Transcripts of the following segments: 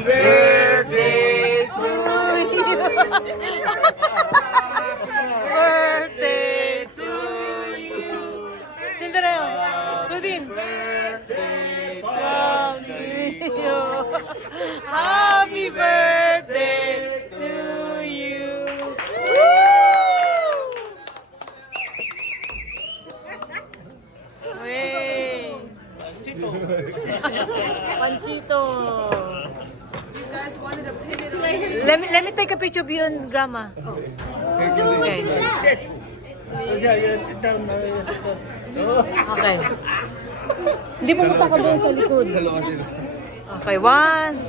Birthday to you. Birthday to you. Cinderella. Claudine. Birthday to you. Happy birthday to you. Wey. Panchito. Let me take a picture of you and Grandma. Okay. Okay. Hindi pumunta ka doon sa likod. Okay,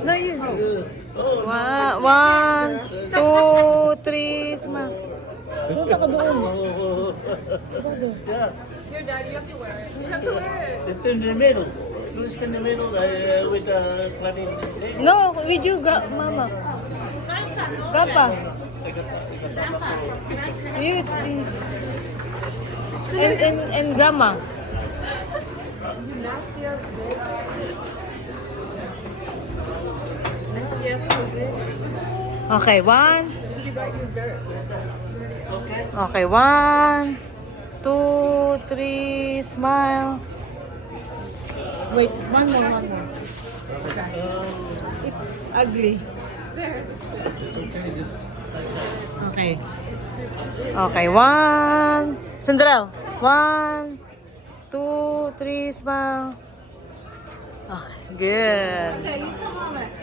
no, you. One, two, three, smile. Pumunta ka doon. Here, Dad, you have to wear it. You have to wear it. It's in the middle. Luis in the middle with the clapping. No, with you, Mama. Grandpa. You. And Grandma. Okay, one. Okay, one, two, three, smile. Wait, one more. It's ugly. Okay. Okay, one. Cinderella. One, two, three, smile. Okay, good. Okay, you come on.